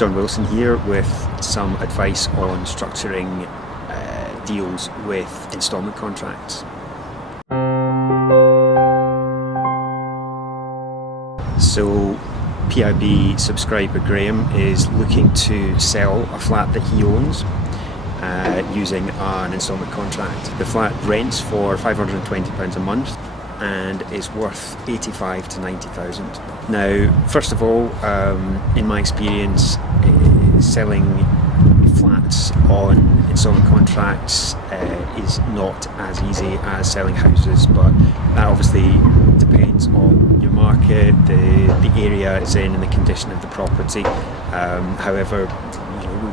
John Wilson here with some advice on structuring deals with instalment contracts. So PIB subscriber Graham is looking to sell a flat that he owns using an instalment contract. The flat rents for £520 a month and is worth 85 to 90,000. Now, first of all, in my experience, selling flats on instalment contracts is not as easy as selling houses, but that obviously depends on your market, the area it's in and the condition of the property. However,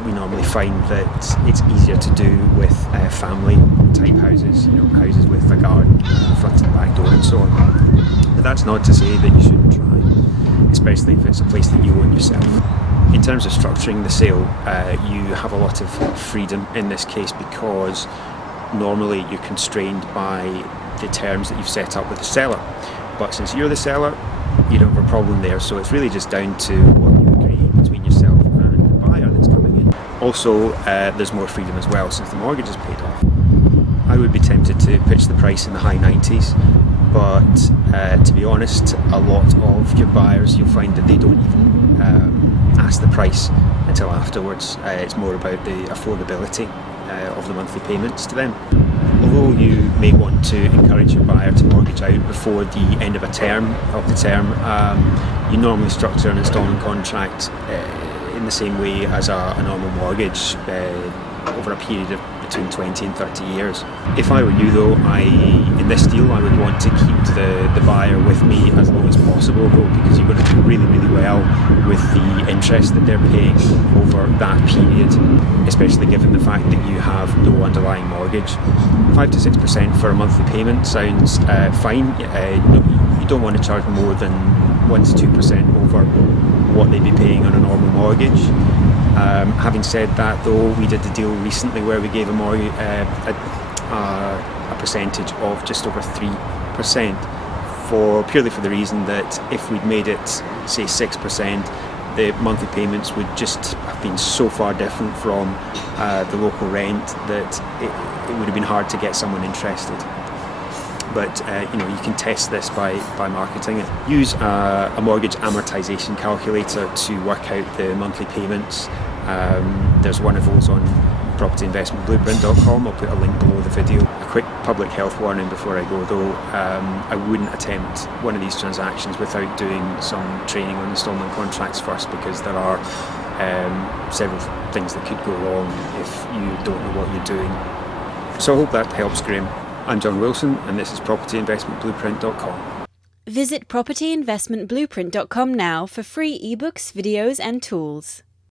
we normally find that it's easier to do with family type houses, houses with a garden, front and back door and so on. But that's not to say that you shouldn't try, especially if it's a place that you own yourself. In terms of structuring the sale, you have a lot of freedom in this case because normally you're constrained by the terms that you've set up with the seller. But since you're the seller, you don't have a problem there, so it's really just down to what you agree between yourself and the buyer that's coming in. Also, there's more freedom as well since the mortgage is paid off. I would be tempted to pitch the price in the high 90s, but to be honest, a lot of your buyers, you'll find that they don't even ask the price until afterwards. It's more about the affordability of the monthly payments to them. Although you may want to encourage your buyer to mortgage out before the end of the term, you normally structure an instalment contract in the same way as a normal mortgage over a period of between 20 and 30 years. If I were you though, in this deal I would want to keep the buyer with me as long as possible though, because you're going to do really, really well with the interest that they're paying over that period, especially given the fact that you have no underlying mortgage. 5 to 6% for a monthly payment sounds fine. You don't want to charge more than 1 to 2% over what they'd be paying on a normal mortgage. Having said that though, we did the deal recently where we gave a percentage of just over 3%, purely for the reason that if we'd made it say 6%, the monthly payments would just have been so far different from the local rent that it would have been hard to get someone interested. But you can test this by marketing it. Use a mortgage amortisation calculator to work out the monthly payments. There's one of those on propertyinvestmentblueprint.com. I'll put a link below the video. A quick public health warning before I go though. I wouldn't attempt one of these transactions without doing some training on instalment contracts first, because there are several things that could go wrong if you don't know what you're doing. So I hope that helps, Graham. I'm John Wilson and this is propertyinvestmentblueprint.com. Visit propertyinvestmentblueprint.com now for free ebooks, videos and tools.